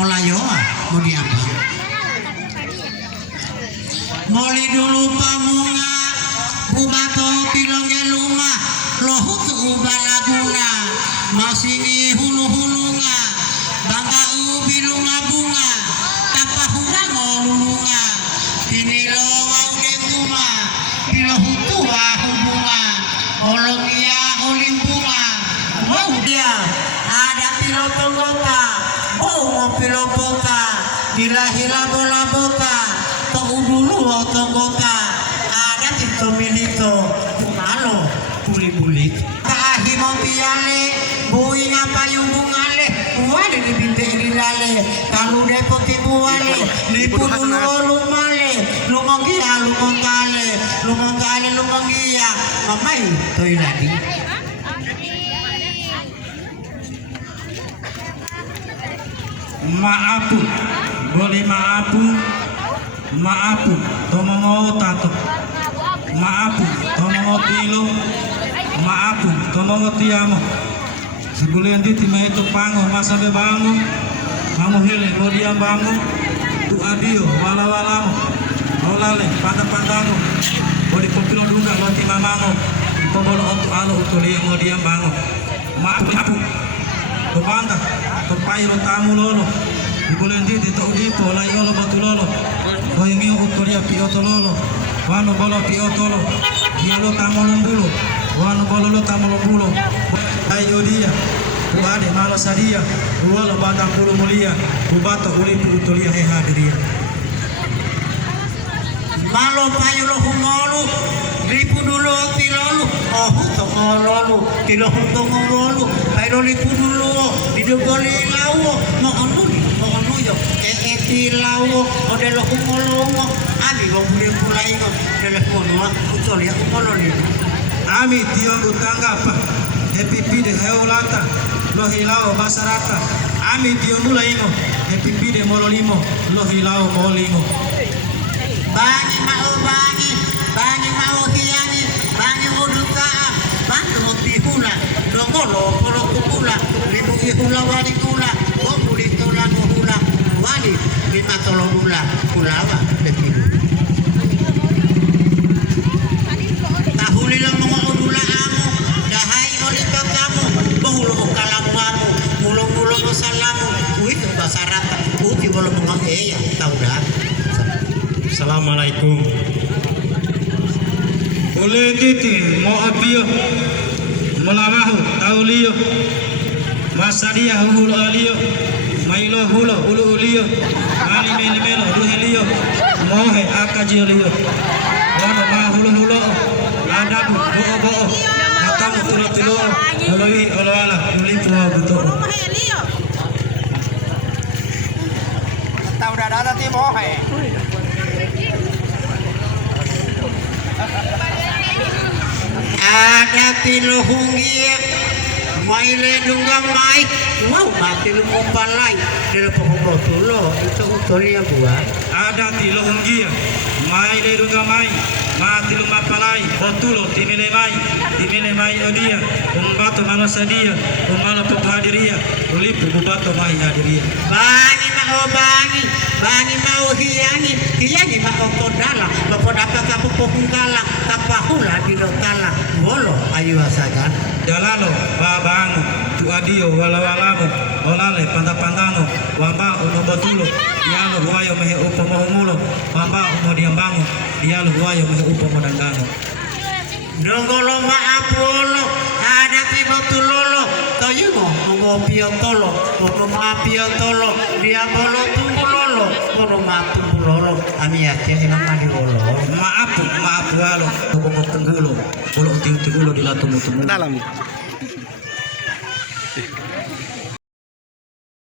molayo mau diapa moli dulu pamunga bubato pilongge luma lohut ubalaguna masini hulu-hulunga bangga ubilunga bunga tapahunga ngolulunga pinilo waudenguma pilohutu wahubunga ologia olimbunga mau dia ada pilotonggota mau pilopota hila-hila bola bota dulu otonggota ada tito milito kumalo buli-buli kahi montiale bui ngapayung bungale wale di binte irilale kalu depoti buale lipudulu lumale lumongkale lumongia mamai toiladi maapu boleh maapu tomongo tato maapu tomongo tilo maapu tomongo tiamo sebelum nanti timah itu pango masa bebangun kamu hele bodiam bangun tu adio wala-walamu olale pata-patamu bodi popilo dunga loti mamango pembolo otu alo utulia bodiam bangun maapu to banda to pairo tamu lolo ibulen di to udipo lai olo batulolo koymi utoria piotololo wano bolo piotolo dialo tamolombulo wano bolo tamolombulo ayo dia uade malo sadia ualo batang pulu mulia ubato ulipu utolia hadiria malo payulo humolu lipu dulu tilolu oh tongololu tilohunto ngololu payro lipu dulu didogoli lawo mo onu yo tilawo odelo humolongo ami go bule pulai go telefono utolia humololi ami tio utanga apa happy pide heolata lo hilao basarata ami tio mulai ngo happy pide mololimo lo hilao molimo bangi mau hiangi bangi uduka bantu tihula dongolo polo kupula libu ihula wali kula buli tola hula wali lima tolongula kulawa begitu tahuli lang mga udula amo dahai oli kamu bahulu kalamu amo mulo mo salamu itu basarata uti bolo mga eya tauda. Assalamualaikum. Oleh titi mo abio mulamahu tauliyo masadia hulu aliyo mailo hulo ulu uliyo ali melo duheliyo mohe akajiliyo wana ma hulu adabu bo matamu tulo oloi olwala ulipu buto tau ada ti mohe ada tiluhungia maile dunga mai wow mati lu kompalai dari pokok tulo itu utolia buat ada tiluhungia maile dunga mai mati lu mapalai botulo timile mai odia umbato malasadia umala popadiria ulipu bubato mai hadiria bangi mau hiangi mau kodala bakodaka kapu pohungkala tapahula di lokala wolo ayu asagan dalalo babangu tu adio wala-walamu olale panda-pandangu wamba uno botulo dialo huayo mehe upo mohumulo wamba umo diambangu dialo huayo mehe upo modangangu dongolo maapolo ada tibotulolo toyumo umo piotolo umo maapiotolo diabolo tumbulolo umo matumbulolo ami aja emang mandi bolo maaf halo umo tenggulo bolo tiu-tiu di latu mutu dalam